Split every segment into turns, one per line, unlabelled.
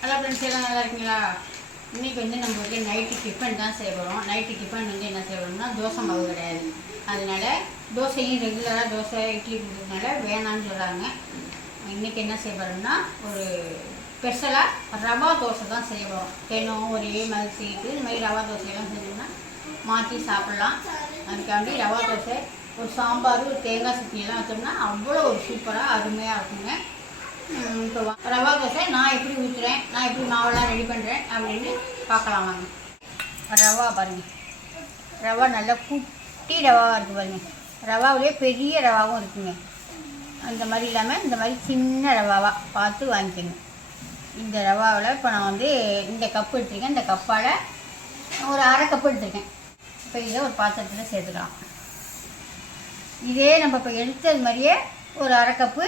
Hello friends எல்லாம் நல்லா இருக்கீங்களா? இன்றைக்கி வந்து நம்ம வந்து நைட்டு டிஃபன் தான் செய்ய நைட்டு டிஃபன் வந்து என்ன செய்வோம்னா தோசை மாவு கிடையாது. அதனால் தோசையும் ரெகுலராக தோசை இட்லி கொடுத்ததுனால வேணான்னு சொல்கிறாங்க இன்றைக்கி என்ன செய்ய ஒரு ஸ்பெஷலாக ரவா தோசை தான் செய்வோம் தினம் ஒரே மாதிரி செய்து இந்த மாதிரி ரவா தோசையெல்லாம் செஞ்சோம்னா மாற்றி சாப்பிட்லாம். அதுக்காண்டி ரவா தோசை ஒரு சாம்பார் ஒரு தேங்காய் சட்னியெல்லாம் வச்சோம்னா அவ்வளோ ஒரு சூப்பராக அருமையாக இருக்குங்க. இப்போ ரவா தோசை நான் எப்படி ஊற்றுறேன் நான் எப்படி மாவெல்லாம் ரெடி பண்ணுறேன் அப்படின்னு பார்க்கலாம் வாங்க. ரவா பாருங்க. ரவா நல்லா குட்டி ரவாவாக இருக்குது பாருங்க. ரவாவிலே பெரிய ரவாவும் இருக்குங்க. அந்த மாதிரி இல்லாமல் இந்த மாதிரி சின்ன ரவாவாக பார்த்து வாங்கிக்கோங்க. இந்த ரவாவில் இப்போ நான் வந்து இந்த கப்பு எடுத்துருக்கேன். இந்த கப்பால் ஒரு அரை கப்பு எடுத்துருக்கேன். இப்போ இதை ஒரு பாத்திரத்தில் சேர்த்துக்கலாம். இதே நம்ம இப்போ எடுத்தது மாதிரியே ஒரு அரை கப்பு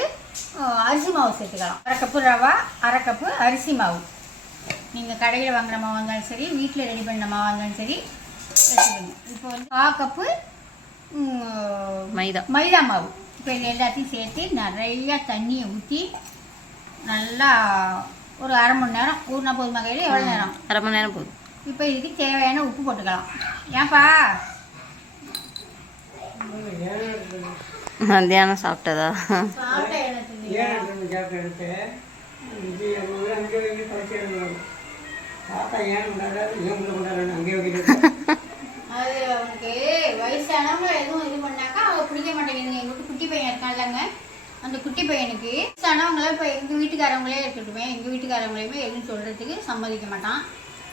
அரிசி மாவு சேர்த்துக்கலாம். அரை கப்பு ரவா அரை கப்பு அரிசி மாவு. நீங்கள் கடையில் வாங்குற மாவாக இருந்தாலும் சரி வீட்டில் ரெடி பண்ண மாவாக இருந்தாலும் சரி எடுத்துக்கோங்க இப்போ வந்து கா கப்பு
மைதா.
மைதா மாவு. இப்போ இது எல்லாத்தையும் சேர்த்து நிறையா தண்ணியை ஊற்றி நல்லா ஒரு அரை மணி நேரம் ஊறினா போதுமா கையில்? எவ்வளோ நேரம்?
அரை மணி நேரம் போதும்.
இப்போ இதுக்கு தேவையான உப்பு போட்டுக்கலாம். ஏன்பா?
மத்தியானம் சாப்பிட்டதா?
சாப்பிட்ட எண்ணெய் அவனுக்கு வயசானவங்க எதுவும் இது பண்ணாக்கா அவ பிடிக்க மாட்டேங்குதுங்க எங்க வீட்டு குட்டி பையன் இருக்கான்லங்க. அந்த குட்டி பையனுக்கு வயசானவங்கள இப்போ எங்கள் வீட்டுக்காரவங்களே இருக்கட்டுமே எங்கள் வீட்டுக்காரவங்களையுமே எதுவும் சொல்கிறதுக்கு சம்மதிக்க மாட்டான்.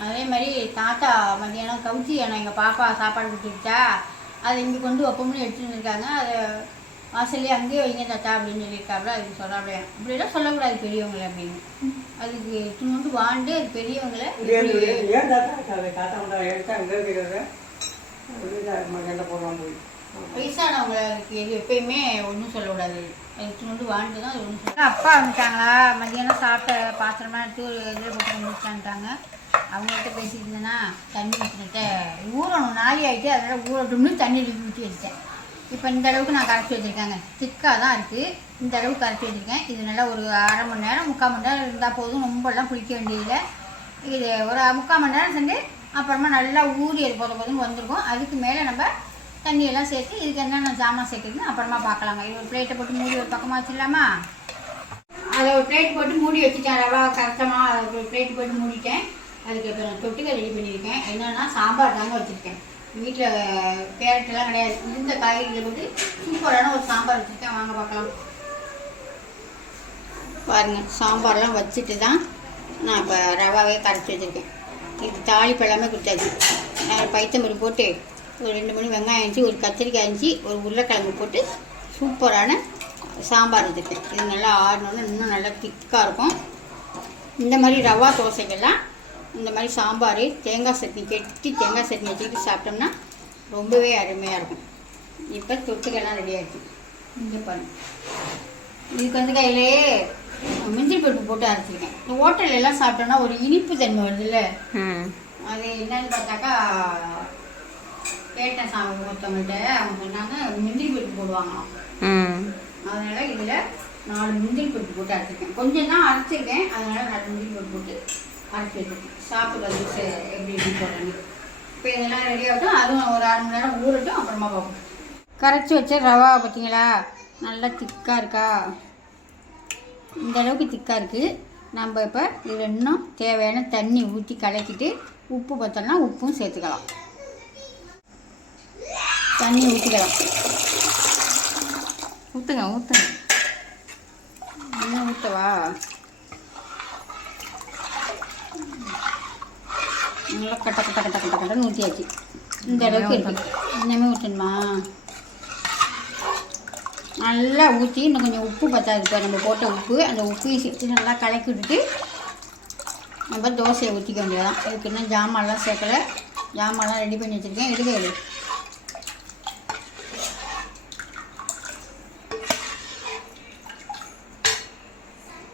அதே மாதிரி தாத்தா மத்தியானம் கவுச்சி ஆனால் எங்கள் பாப்பா சாப்பாடு கொடுத்துருச்சா அதை இங்கே கொண்டு வைப்போம்னு எடுத்துட்டு இருக்காங்க. அதை வாசல்லே அங்கேயே வைங்க தாத்தா அப்படின்னு சொல்லியிருக்காப்புல அதுக்கு சொல்லாப்லையா அப்படிலாம் சொல்லக்கூடாது பெரியவங்களை அப்படின்னு. அதுக்கு துணுண்டு வாண்டு அது பெரியவங்களை
ஏன்
வயசானவங்களுக்கு எது எப்பயுமே ஒன்றும் சொல்லக்கூடாது. அதுக்கு வந்து வாழ்ந்து தான் அது ஒன்றும் சொல்ல அப்பா வந்துட்டாங்களா? மதியானம் சாப்பிட்ட பாத்திரமா எடுத்து இதில் போட்டு வச்சான்ட்டாங்க. அவங்கள்ட்ட பேசிட்டு இருந்தேன்னா தண்ணி ஊற்றினட்ட ஊறணும் நாளி ஆகிட்டு அதனால் ஊறட்டும்னு தண்ணி ஊற்றி வச்சிட்டேன். இப்போ இந்த அளவுக்கு நான் கரைச்சி வச்சுருக்கேங்க. திக்காக தான் இருக்குது இந்த அளவுக்கு கரைச்சி வச்சுருக்கேன். இது நல்லா ஒரு அரை மணி நேரம் முக்கால் மணி நேரம் இருந்தால் போதும். ரொம்பலாம் குளிக்க வேண்டியதில்லை. இது ஒரு முக்கால் மணி நேரம் செஞ்சு அப்புறமா நல்லா ஊறி அது போத போதும் வந்திருக்கும். அதுக்கு மேலே நம்ம தண்ணியெல்லாம் சேர்த்து இதுக்கு என்னென்ன ஜாமான் சேர்க்குறதுன்னு அப்புறமா பார்க்கலாங்க. இது ஒரு பிளேட்டை போட்டு மூடி ஒரு பக்கமாக வச்சிடலாமா? அதை ஒரு பிளேட் போட்டு மூடி வச்சுட்டேன். ரவா கரெக்டமாக அதை ஒரு பிளேட் போட்டு மூடிட்டேன். அதுக்கு இப்போ நான் தொட்டுக்க ரெடி பண்ணியிருக்கேன். என்னென்னா சாம்பார் தாங்க வச்சுருக்கேன். வீட்டில் கேரட்லாம் கிடையாது. இந்த காய்கறிகளை போட்டு சூப்பரான ஒரு சாம்பார் வச்சுருக்கேன். வாங்க பார்க்கலாம். பாருங்க சாம்பார்லாம் வச்சுட்டு தான் நான் இப்போ ரவாவே கரைச்சி வச்சுருக்கேன். இது தாளிப்பு எல்லாமே கொடுத்தாச்சு. நான் பைத்தம்பருப்பு போட்டு ஒரு ரெண்டு மணி வெங்காயம் அரிஞ்சு ஒரு கத்திரிக்காய் அரிஞ்சு ஒரு உருளைக்கிழங்கு போட்டு சூப்பரான சாம்பார் வச்சுருக்கேன். இது நல்லா ஆடணுன்னு இன்னும் நல்லா திக்காக இருக்கும். இந்த மாதிரி ரவா தோசைகள்லாம் இந்த மாதிரி சாம்பார் தேங்காய் சட்னி கெட்டி தேங்காய் சட்னி வச்சுக்கிட்டு சாப்பிட்டோம்னா ரொம்பவே அருமையாக இருக்கும். இப்போ தொட்டுக்கெல்லாம் ரெடி ஆயிடுச்சு. இங்கே பாருங்க. இதுக்கு வந்து கையிலே மிஞ்சில் பருப்பு போட்டு அரைச்சிருக்கேன். இந்த ஹோட்டல்ல எல்லாம் சாப்பிட்டோம்னா ஒரு இனிப்பு தன்மை வருதுல்ல. அது என்னன்னு பார்த்தாக்கா கேட்டேன் சாமி ஒருத்தவங்கள்ட்ட அவங்க சொன்னாங்க முந்திரி பருப்பு போடுவாங்களாம். அதனால இதில் நாலு முந்திரி பருப்பு போட்டு அரைச்சிருக்கேன். கொஞ்சம் தான் அரைச்சிருக்கேன். அதனால நாலு முந்திரி பருப்பு போட்டு அரைச்சி சாப்பிட்றது எப்படி எப்படி போடுறேன்னு இப்போ இதெல்லாம் ரெடி ஆகட்டும். அதுவும் ஒரு அரை மணி நேரம் ஊறட்டும். அப்புறமா பார்ப்போம். கரைச்சி வச்ச ரவா பார்த்தீங்களா? நல்லா திக்காக இருக்கா? இந்த அளவுக்கு திக்காக இருக்குது நம்ம இப்போ இதில் இன்னும் தேவையான தண்ணி ஊற்றி கலக்கிட்டு உப்பு பார்த்தோம்னா உப்பும் சேர்த்துக்கலாம். தண்ணி ஊற்றிக்கலாம்
ஊற்றுங்க ஊற்றுங்க
இன்னும் ஊற்றவா நல்லா கட்ட கட்ட கட்ட கட்ட கட்டன்னு ஊற்றியாச்சு இந்த அளவுக்கு இருக்கு. இன்னமே ஊற்றணுமா நல்லா ஊற்றி இன்னும் கொஞ்சம் உப்பு பத்தாது இப்போ நம்ம போட்ட உப்பு. அந்த உப்பையும் சேர்த்து நல்லா கலக்கி விட்டுட்டு நம்ம தோசையை ஊற்றிக்க வேண்டியதான் இதுக்கு இன்னும் ஜாமான்லாம் சேர்க்கலை. ஜாமான்லாம் ரெடி பண்ணி வச்சுருக்கேன். எடுக்க எடு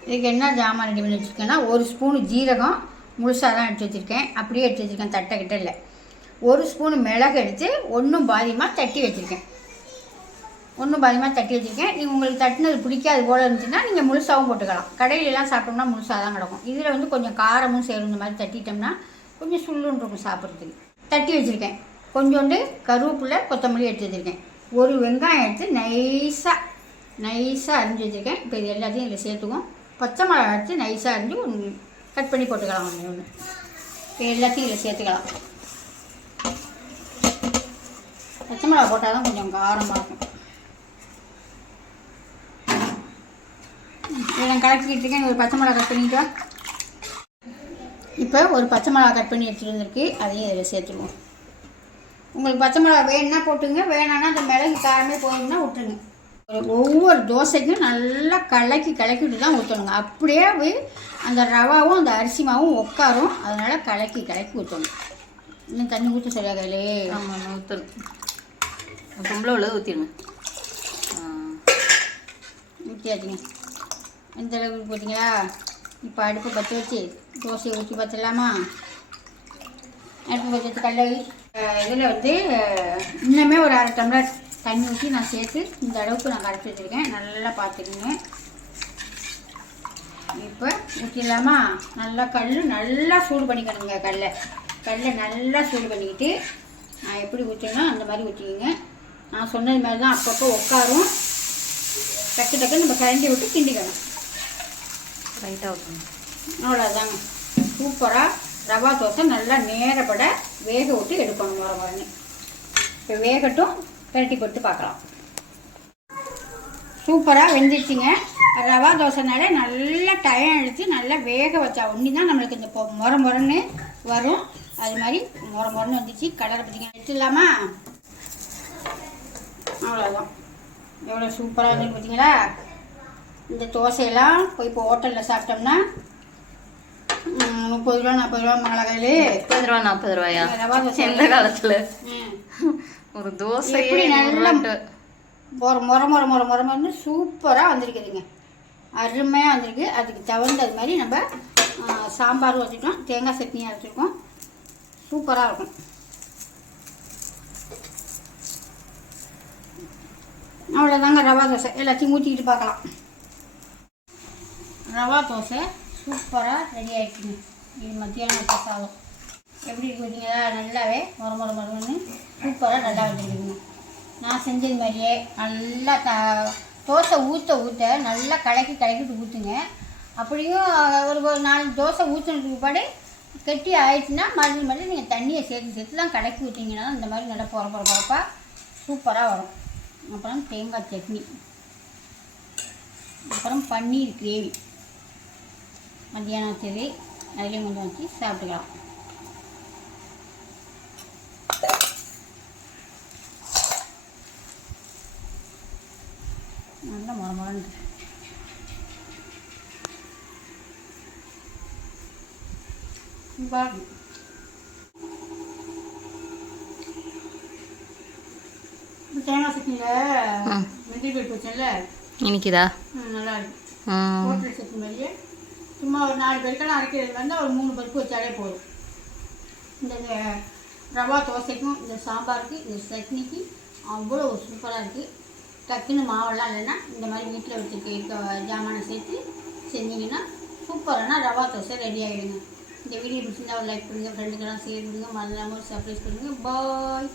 இதுக்கு என்ன ஜாமான் ரெடி பண்ணி வச்சுருக்கேன்னா ஒரு ஸ்பூனு ஜீரகம் முழுசாக தான் எடுத்து வச்சுருக்கேன். அப்படியே எடுத்து வச்சுருக்கேன். தட்டை கிட்ட இல்லை. ஒரு ஸ்பூன் மிளகு எடுத்து ஒன்றும் பாதியமாக தட்டி வச்சுருக்கேன். ஒன்றும் பாதியமாக தட்டி வச்சுருக்கேன். நீங்கள் உங்களுக்கு தட்டினது பிடிக்காது போல் இருந்துச்சுன்னா நீங்கள் முழுசாகவும் போட்டுக்கலாம். கடையிலலாம் சாப்பிட்டோம்னா முழுசாக தான் கிடக்கும். இதில் வந்து கொஞ்சம் காரமும் சேரும் இந்த மாதிரி தட்டிட்டோம்னா கொஞ்சம் சுள்ளுன்னு இருக்கும் சாப்பிட்றதுக்கு. தட்டி வச்சுருக்கேன். கொஞ்சோண்டு கருவேப்பிலை கொத்தமல்லி எடுத்து வச்சுருக்கேன். ஒரு வெங்காயம் எடுத்து நைஸாக நைஸாக அரிஞ்சு வச்சுருக்கேன். இப்போ இது எல்லாத்தையும் இதில் சேர்த்துக்குவோம். பச்சை மிளகா எடுத்து நைஸாக அரிஞ்சு கட் பண்ணி போட்டுக்கலாம் ஒன்று ஒன்று இப்போ எல்லாத்தையும் இதில் சேர்த்துக்கலாம். பச்சை மிளகா போட்டால் தான் கொஞ்சம் காரமாக இருக்கும். இதை நான் கலக்கிட்டு இருக்கேன். ஒரு பச்சை மிளகா கட் பண்ணிட்டு இப்போ ஒரு பச்சை மிளகா கட் பண்ணி எடுத்துகிட்டு அதையும் இதில் சேர்த்துருவோம். உங்களுக்கு பச்சை மிளகா வேணும்னா போட்டுங்க. வேணான்னா அந்த மிளகு காரமே போதும்னா விட்டுருங்க. ஒவ்வொரு தோசைக்கும் நல்லா கலக்கி கலக்கிட்டு தான் ஊற்றணுங்க அப்படியே போய் அந்த ரவாவும் அந்த அரிசி மாவும் உட்காரும் அதனால் கலக்கி கலக்கி ஊற்றணும் இன்னும் தண்ணி ஊற்ற சரியா கையிலே?
ஆமாம் ஊற்றணும் பொம்பளை உள்ளது ஊற்றிடுங்க
ஊற்றியாச்சுங்க எந்த அளவுக்கு பார்த்தீங்களா இப்போ அடுப்பு பற்ற வச்சு தோசையை ஊற்றி பார்த்துடலாமா அடுப்பு பற்ற வச்சு கடலை இதில் வந்து இன்னுமே ஒரு அரை டம்ளர் தண்ணி ஊற்றி நான் சேர்த்து இந்த அளவுக்கு நான் கரைச்சி வச்சுருக்கேன். நல்லா பார்த்துக்குங்க. இப்போ ஊற்றிடலாமா நல்லா கல் நல்லா சூடு பண்ணிக்கணுங்க கல்லை. கல்லை நல்லா சூடு பண்ணிக்கிட்டு நான் எப்படி ஊற்றணும் அந்த மாதிரி ஊற்றிக்கிங்க நான் சொன்னது மாதிரி தான் அப்பப்போ உட்காரும். டக்கு டக்குன்னு நம்ம கரண்டி விட்டு கிண்டிக்கணும்.
லைட்டாக ஊற்றணும்
அவ்வளோதாங்க சூப்பராக ரவா தோசை நல்லா நேரப்பட வேக விட்டு எடுக்கணும் முறை முறைன்னு. இப்போ வேகட்டும். பெரட்டி போட்டு பார்க்கலாம். சூப்பராக வெந்துருச்சுங்க. ரவா தோசைனால நல்லா டயம் எடுத்து நல்லா வேக வச்சா ஒன்றி தான் நம்மளுக்கு இந்த முறை முறைன்னு வரும். அது மாதிரி முறை முறைன்னு வந்துச்சு. கடலை பார்த்தீங்க எடுத்துடலாமா அவ்வளோதான் எவ்வளோ சூப்பராக இருந்துன்னு பார்த்தீங்களா இந்த தோசையெல்லாம் போய் இப்போ ஹோட்டலில் சாப்பிட்டோம்னா முப்பது ரூபா நாற்பது ரூபா மிளகாயிலே
முப்பது ரூபா நாற்பது ரூபாயா?
ரவா தோசை
எந்த காலத்தில்?
ம்.
ஒரு
எப்படி நல்லா. ஒரு முறை முறை முறை முறை முறைன்னு சூப்பராக வந்திருக்குதுங்க. அருமையாக வந்திருக்கு. அதுக்கு தகுந்தது மாதிரி நம்ம ஆ, சாம்பார் வச்சுட்டோம் தேங்காய் சட்னியாக வச்சுருக்கோம். சூப்பராக இருக்கும். அவ்வளோதாங்க ரவா தோசை. எல்லாத்தையும் ஊற்றிக்கிட்டு பார்க்கலாம். ரவா தோசை சூப்பராக ரெடி ஆகிடுச்சுங்க இது மத்தியானம் சாதம். எப்படி இருக்கு நல்லாவே முறை முறை முறைன்னு சூப்பராக நல்லா வந்துருக்குங்க. நான் செஞ்சது மாதிரியே நல்லா த தோசை ஊற்ற ஊற்ற நல்லா கலக்கி கலக்கிட்டு ஊற்றுங்க அப்படியும் ஒரு ஒரு நாலு தோசை ஊற்றுனதுக்கு பிற்பாடு கெட்டி ஆயிடுச்சுன்னா மறுபடியும் மறுபடியும் நீங்கள் தண்ணியை சேர்த்து சேர்த்து தான் கலக்கி ஊற்றிங்கன்னா இந்த மாதிரி நல்லா பொற பொற பொறப்பாக சூப்பராக வரும். அப்புறம் தேங்காய் சட்னி. அப்புறம் பன்னீர் கிரேவி. மத்தியானம் சரி அதிலையும் கொஞ்சம் வச்சு சாப்பிட்டுக்கலாம். நல்லா பாருங்க இந்த தேங்காய் சட்னியில் வச்சேன்ல
இனிக்குதா
நல்லா இருக்கு ஹோட்டல் சட்னி மாதிரியே சும்மா ஒரு நாலு பேருக்கெல்லாம் அரைக்கிறது வந்து ஒரு மூணு பருப்பு வச்சாலே போதும் இந்த இந்த ரவா தோசைக்கும் இந்த சாம்பாருக்கு இந்த சட்னிக்கு அவ்வளோ சூப்பராக இருக்குது டக்குன்னு மாவெல்லாம் இல்லைன்னா இந்த மாதிரி வீட்டில் வச்சுருக்க ஜாமானை சேர்த்து செஞ்சீங்கன்னா சூப்பரான ரவா தோசை ரெடி ஆகிடுங்க இந்த வீடியோ பிடிச்சிருந்தா ஒரு லைக் பண்ணுங்கள் ஃப்ரெண்டுக்கெல்லாம் ஷேர் பண்ணுங்கள் மறந்துடாமல் ஒரு சர்ப்ரைஸ் பண்ணுங்கள் பாய்